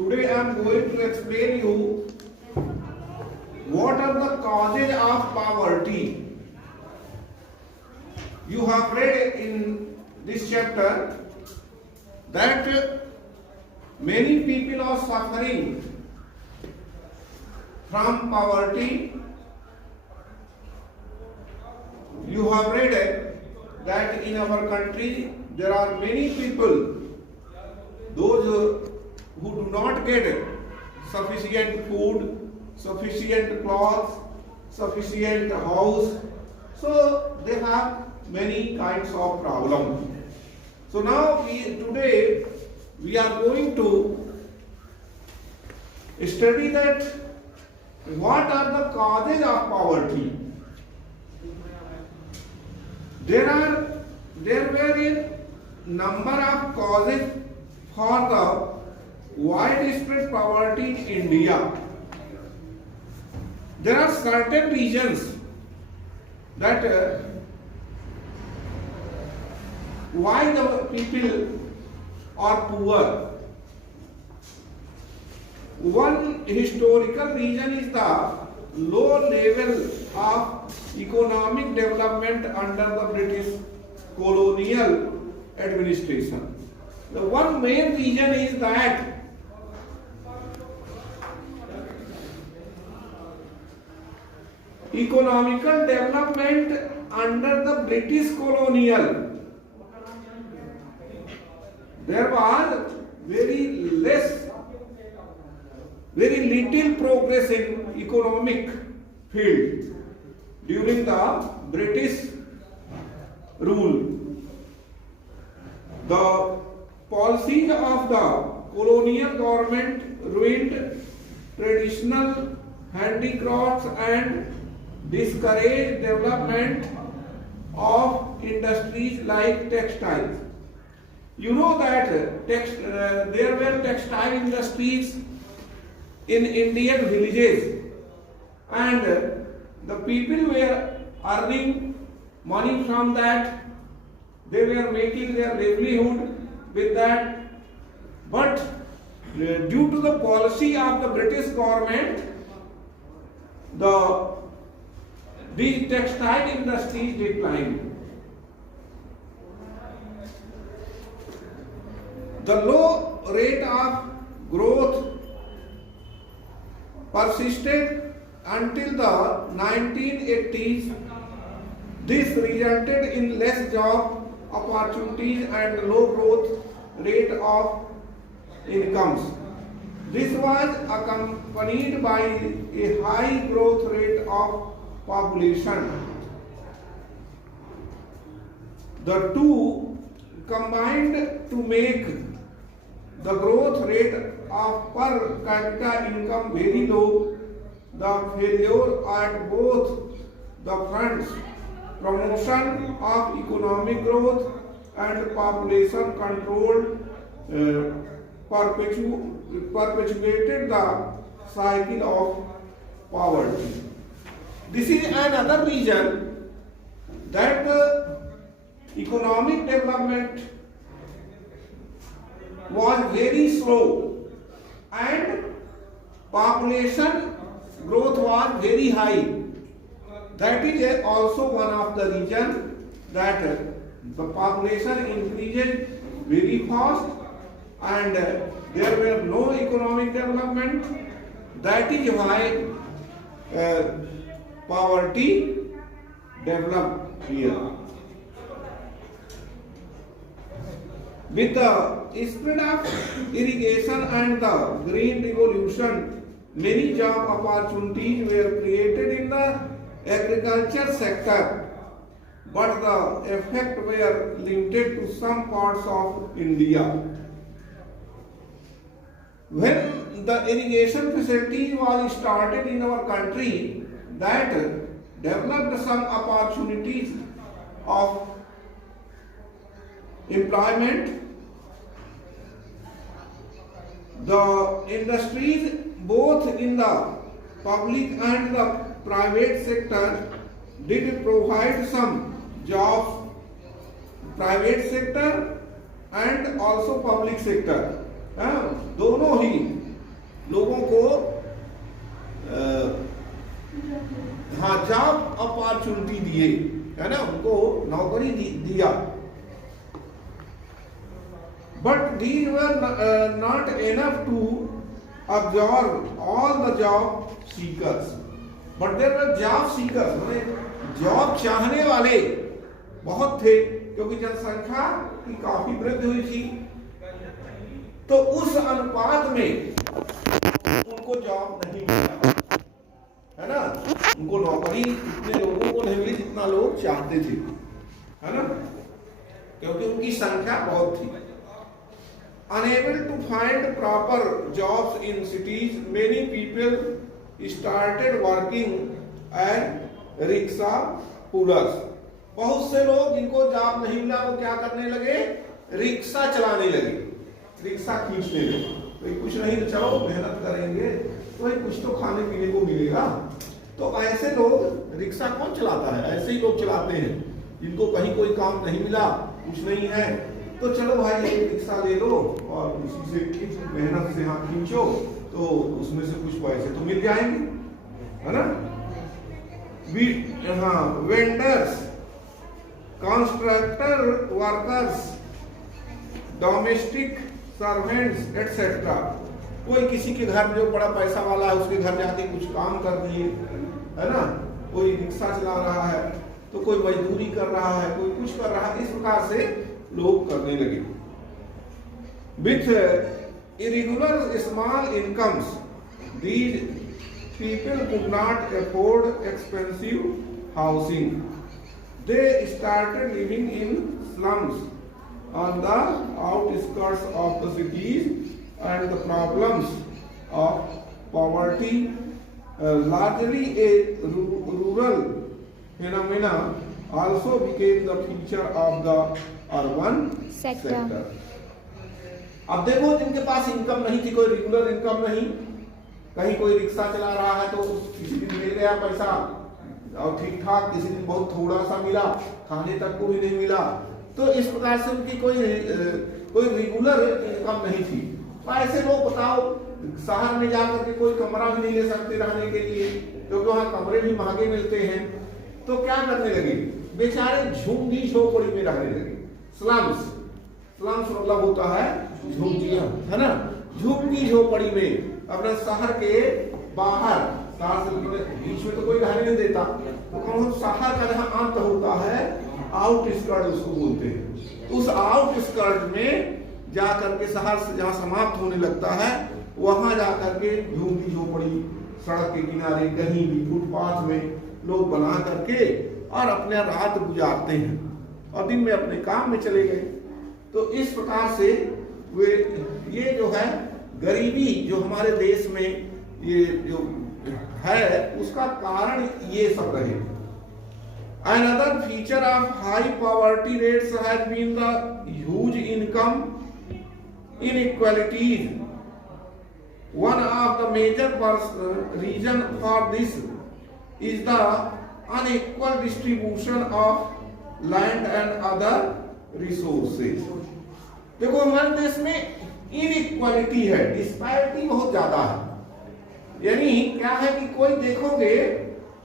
Today I am going to explain you what are the causes of poverty. You have read in this chapter that many people are suffering from poverty. You have read that in our country there are many people, those who do not get sufficient food, sufficient clothes, sufficient house, so they have many kinds of problems. So now today we are going to study that what are the causes of poverty. There were a number of causes for the widespread poverty in India. There are certain reasons that why the people are poor. One historical reason is the low level of economic development under the British colonial administration. The one main reason is that economical development under the British colonial, there was very little progress in economic field during the British rule. The policies of the colonial government ruined traditional handicrafts and discouraged development of industries like textiles. You know that there were textile industries in Indian villages, and the people were earning money from that. They were making their livelihood with that. But due to the policy of the British government, these textile industries declined. The low rate of growth persisted until the 1980s. This resulted in less job opportunities and low growth rate of incomes. This was accompanied by a high growth rate of population. The two combined to make the growth rate of per capita income very low. The failure at both the fronts, promotion of economic growth and population control, perpetuated the cycle of poverty. This is another reason that economic development was very slow and population growth was very high. That is also one of the reasons that the population increased very fast and there were no economic development. That is why poverty developed here. With the spread of irrigation and the green revolution, many job opportunities were created in the agriculture sector, but the effect were limited to some parts of India. When the irrigation facility was started in our country, that developed some opportunities of employment. The industries both in the public and the private sector did provide some jobs, private sector and also public sector, दोनों ही नौकरी दिया, but these were not enough to absorb all the job seekers, but there were job seekers, माने job चाहने वाले बहुत थे, क्योंकि जनसंख्या की काफी वृद्धि हुई थी। तो उस अनुपात में उनको जॉब नहीं मिला, है ना, उनको नौकरी इतने लोगों को नहीं मिली जितना लोग चाहते थे, है ना, क्योंकि उनकी संख्या बहुत थी। Unable to find proper jobs in cities, many people started working as rickshaw pullers. बहुत से लोग जिनको जॉब नहीं मिला वो क्या करने लगे, रिक्शा चलाने लगे, रिक्शा खींचने लगे। तो कुछ नहीं तो चलो मेहनत करेंगे तो कुछ तो खाने पीने को मिलेगा। तो ऐसे लोग, रिक्शा कौन चलाता है, ऐसे ही लोग चलाते हैं जिनको कहीं कोई काम नहीं मिला, कुछ नहीं है, तो चलो भाई एक रिक्शा ले लो और उसी से मेहनत से हाथ खींचो तो उसमें से कुछ पैसे तो मिल जाएंगे, है ना। Vendors, constructor workers, domestic servants etcetera. कोई किसी के घर जो बड़ा पैसा वाला है उसके घर जाके कुछ काम कर दिए, है ना, कोई रिक्शा चला रहा है तो कोई मजदूरी कर रहा है, कोई कुछ कर रहा है, इस प्रकार से लोग करने लगे। With irregular small incomes these people could not afford expensive housing, they started living in slums on the outskirts of the cities, and the problems of poverty, largely a rural phenomena, also became the feature of the urban sector. अब देखो जिनके पास income नहीं थी, कोई regular income नहीं, कहीं कोई rickshaw चला रहा है तो किसी दिन मिल गया पैसा और ठीक ठाक, किसी दिन बहुत थोड़ा सा मिला, खाने तक को भी नहीं मिला, तो इस प्रकार से उनकी कोई रेगुलर इनकम नहीं थी। तो ऐसे लोग बताओ शहर में जाकर के कोई कमरा भी नहीं ले सकते रहने के लिए, क्योंकि वहाँ कमरे भी महंगे मिलते हैं। तो क्या करने लगे, बेचारे झुग्गी झोपड़ी में रहने लगे। स्लम्स, स्लम्स मतलब होता है झुग्गियां, है ना, झुग्गी झोपड़ी में अपने शहर के बाहर, शहर से बीच में तो कोई रहने नहीं देता, तो शहर का जहाँ अंत होता है आउटस्कर्ट उसको बोलते हैं, उस आउटस्कर्ट में जाकर के शहर से जहाँ समाप्त होने लगता है वहां जाकर के झुग्गी झोपड़ी सड़क के किनारे कहीं भी फुटपाथ में लोग बना करके और अपने रात गुजारते हैं और दिन में अपने काम में चले गए। तो इस प्रकार से वे ये जो है गरीबी जो हमारे देश में ये जो है उसका कारण ये सब रहे। Another feature of high poverty rates has been the huge income inequalities. One of the major reasons for this is the unequal distribution of land and other resources. देखो हमारे देश में इनइक्वालिटी है, डिस्पैरिटी बहुत ज्यादा है। यानी क्या है कि कोई देखोगे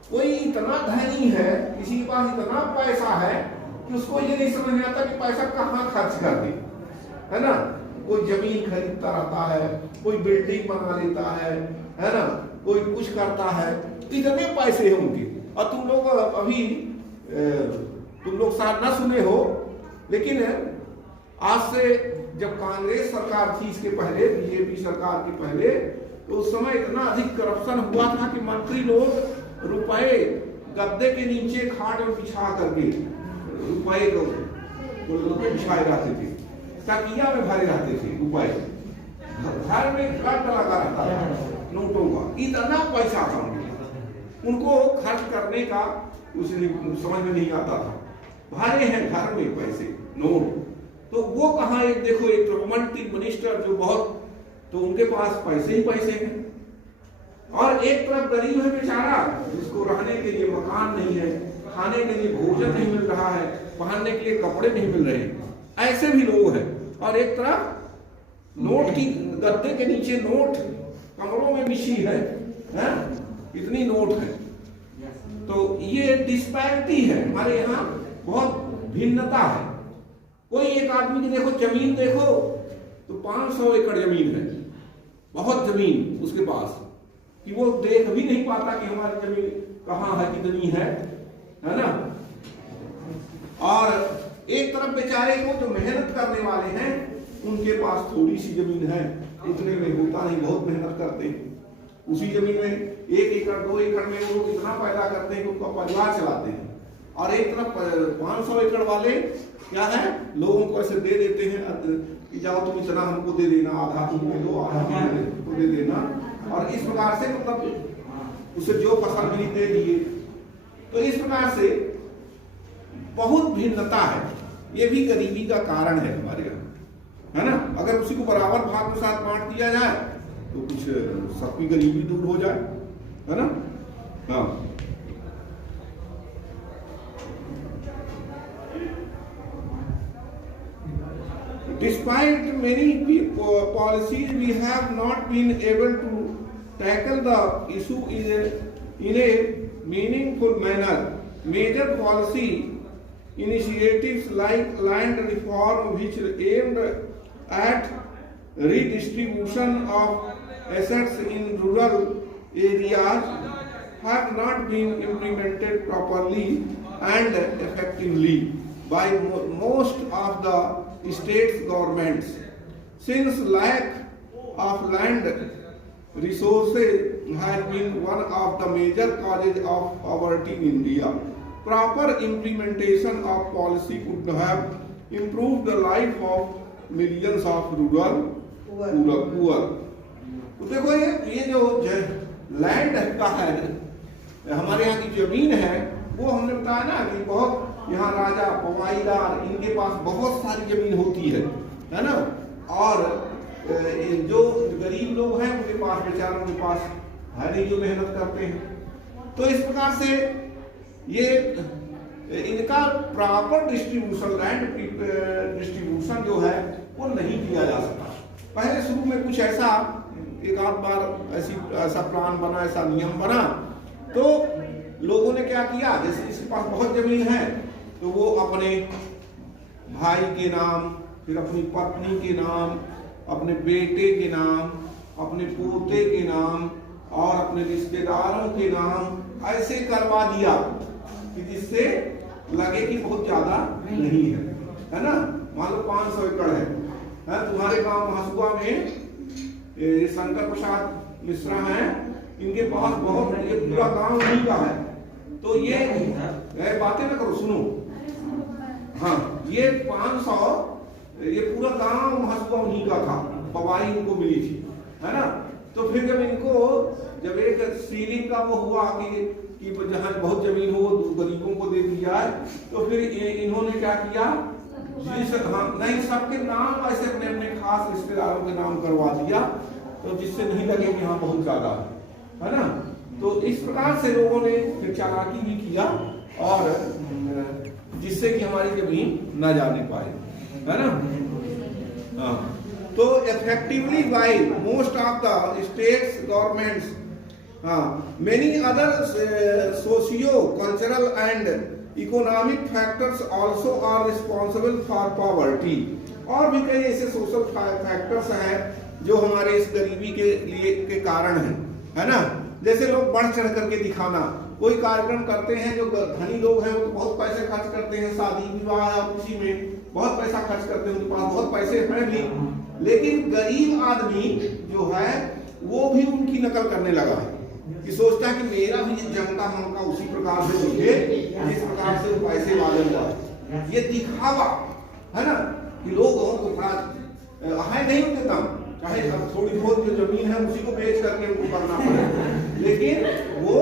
कोई इतना धनी है, किसी के पास इतना पैसा है कि उसको ये नहीं समझ में आता कि पैसा कहाँ खर्च कर दे, है ना। कोई जमीन खरीदता रहता है, कोई बिल्डिंग बना लेता है ना, कोई कुछ करता है, इतने पैसे हैं उनके। और तुम लोग अभी तुम लोग शायद ना सुने हो, लेकिन आज से जब कांग्रेस सरकार थी, इसके पहले बीजेपी सरकार के पहले, तो उस समय इतना अधिक करप्शन हुआ था कि मंत्री लोग रुपए गद्दे के नीचे खाट में बिछा करके रुपए बिछाए रहते थे, तकिया में भरे रहते थे रुपए, घर में कट लगा रहता था नोटों का, इतना पैसा था उनको खर्च करने का कुछ समझ में नहीं आता था। भरे हैं घर में पैसे नोट, तो वो कहाँ, एक देखो एक रोमांटिक मिनिस्टर जो बहुत, तो उनके पास पैसे ही पैसे हैं, और एक तरफ गरीब है बेचारा जिसको रहने के लिए मकान नहीं है, खाने के लिए भोजन नहीं मिल रहा है, पहनने के लिए कपड़े नहीं मिल रहे, ऐसे भी लोग हैं। और एक तरफ नोट की गद्दे के नीचे नोट कमरों में बिछी है, इतनी नोट है। तो ये डिस्पैरिटी है हमारे यहाँ, बहुत भिन्नता है। कोई एक आदमी की देखो जमीन देखो तो 500 एकड़ जमीन है, बहुत जमीन उसके पास, कि वो देख भी नहीं पाता कि हमारी जमीन कहाँ है, कितनी है ना। और एक तरफ बेचारे को जो मेहनत करने वाले हैं उनके पास थोड़ी सी जमीन है, इतने में होता नहीं, बहुत मेहनत करते हैं। उसी जमीन में 1 एकड़ 2 एकड़ में वो लोग इतना पैदा करते हैं कि उनका परिवार चलाते हैं। और एक तरफ 500 एकड़ वाले क्या है, लोगों को ऐसे दे देते हैं कि जाओ तुम इतना हमको दे देना, आधा तुम दे दो, आधा तुमको दे देना, और इस प्रकार से मतलब उसे जो फसल मिली दे दिए। तो इस प्रकार से बहुत भिन्नता है, ये भी गरीबी का कारण है हमारे यहाँ, है ना। अगर उसी को बराबर भाग के साथ बांट दिया जाए तो कुछ सबकी गरीबी दूर हो जाए, है ना। हाँ, despite many policies, we have not been able to tackle the issue in a meaningful manner. Major policy initiatives like land reform, which aimed at redistribution of assets in rural areas, have not been implemented properly and effectively by most of the states governments. Since lack of land resources has been one of the major causes of poverty in India, proper implementation of policy could have improved the life of millions of rural poor. तो देखो ये जो land का है, हमारे यहाँ की जमीन है, वो हमने बताया ना कि बहुत यहाँ राजा पवाईदार इनके पास बहुत सारी जमीन होती है ना। और जो गरीब लोग हैं उनके पास, बेचारों के पास है नहीं जो मेहनत करते हैं। तो इस प्रकार से ये इनका प्रॉपर डिस्ट्रीब्यूशन, लैंड डिस्ट्रीब्यूशन जो है वो नहीं किया जा सका। पहले शुरू में कुछ ऐसा एक आध बार ऐसा प्लान बना, ऐसा नियम बना, तो लोगों ने क्या किया, जैसे इसके पास बहुत जमीन है तो वो अपने भाई के नाम, फिर अपनी पत्नी के नाम, अपने बेटे के नाम, अपने पोते के नाम और अपने रिश्तेदारों के नाम ऐसे करवा दिया कि जिससे लगे कि बहुत ज्यादा नहीं है ना। मान लो 500 एकड़ है, तुम्हारे गांव हसुआ में शंकर प्रसाद मिश्रा हैं, इनके पास बहुत, ये पूरा गांव उन्हीं का है। तो ये बातें ना करो, सुनो। हाँ, ये 500, ये पूरा गांव हसुआ उन्हीं का था, पवाई इनको मिली थी, है ना। तो फिर जब एक सीलिंग का वो हुआ कि जहाँ बहुत जमीन हो गरीबों को दे दिया है, तो फिर इन्होंने क्या किया, नहीं सबके नाम ऐसे अपने अपने खास रिश्तेदारों के नाम करवा दिया, तो जिससे नहीं लगे कि यहाँ बहुत ज्यादा है ना। तो इस प्रकार से लोगों ने फिर चालाकी भी किया और जिससे कि हमारी जमीन न जाने पाए, है ना। हाँ, तो effectively by most of the states governments, many other socio-cultural and economic factors also are responsible for poverty. और भी कई ऐसे सोशल फैक्टर्स हैं जो हमारे इस गरीबी के लिए के कारण है ना। जैसे लोग बढ़ चढ़ करके दिखाना, कोई कार्यक्रम करते हैं, जो धनी लोग हैं वो बहुत पैसे खर्च करते हैं, शादी विवाह या किसी में बहुत पैसा खर्च करते हैं, उनके पास बहुत पैसे हैं भी, लेकिन गरीब आदमी जो है वो भी उनकी नकल करने लगा है कि सोचता है कि मेरा भी जमता हमका उसी प्रकार से दिखे जिस प्रकार से वो पैसे वाले हुआ है। ये दिखावा है ना कि लोगों को है नहीं उनके दम, चाहे थोड़ी बहुत जो जमीन है उसी को बेच करके उनको करना पड़े, लेकिन वो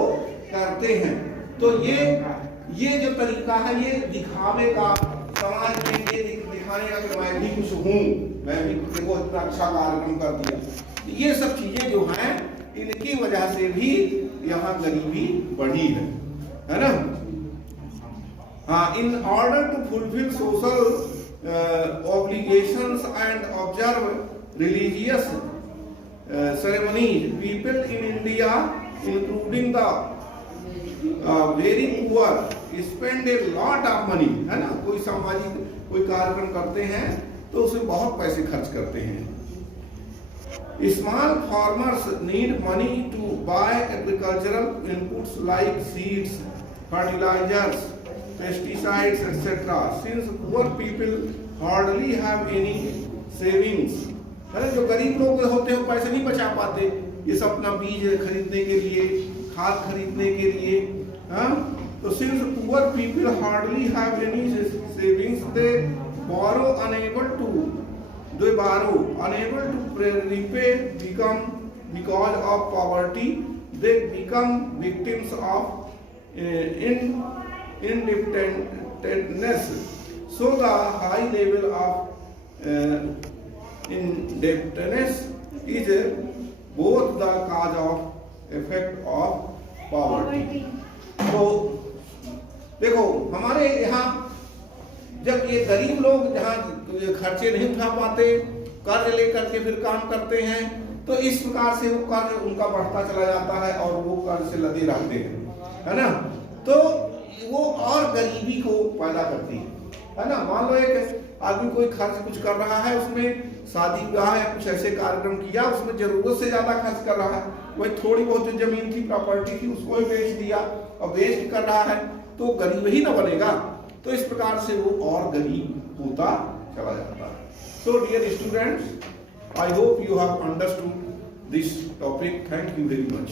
करते हैं। तो ये जो तरीका है, ये दिखावे का, समाज में ये दिखाने का कि मैं भी कुछ हूँ, मैं भी देखो इतना अच्छा कार्यक्रम कर दिया, ये सब चीजें जो हैं इनकी वजह से भी यहाँ गरीबी बढ़ी है ना। हाँ, in order to fulfil social obligations and observe religious ceremonies, people in India, including the very poor spend a lot of money, है ना, कोई सामाजिक कोई कार्यक्रम करते हैं तो उसमें बहुत पैसे खर्च करते हैं। Small farmers need money to buy agricultural inputs like seeds, fertilisers, pesticides etcetera, since poor people hardly have any savings. जो गरीब लोग होते हैं वो पैसे नहीं बचा पाते ये सब अपना बीज खरीदने के लिए, खाद खरीदने के लिए, हाँ। तो since poor people hardly have any savings, they borrow unable to repay, become because of poverty they become victims of indebtedness. So the high level of indebtedness is both the cause of effect of poverty. तो देखो हमारे यहाँ जब ये गरीब लोग जहाँ खर्चे नहीं उठा पाते, कर्ज लेकर के फिर काम करते हैं, तो इस प्रकार से वो कर्ज उनका बढ़ता चला जाता है और वो कर्ज से लदे रहते हैं, है ना। तो वो और गरीबी को पैदा करती है ना। मान लो एक आदमी कोई खर्च कुछ कर रहा है, उसमें शादी विवाह या कुछ ऐसे कार्यक्रम किया, उसमें जरूरत से ज्यादा खर्च कर रहा है, वही थोड़ी बहुत जो जमीन थी, प्रॉपर्टी थी, उसको ही बेच दिया और वेस्ट कर रहा है, तो गरीब ही ना बनेगा। तो इस प्रकार से वो और गरीब होता चला जाता है। So dear students, I hope you have understood this topic. Thank you very much.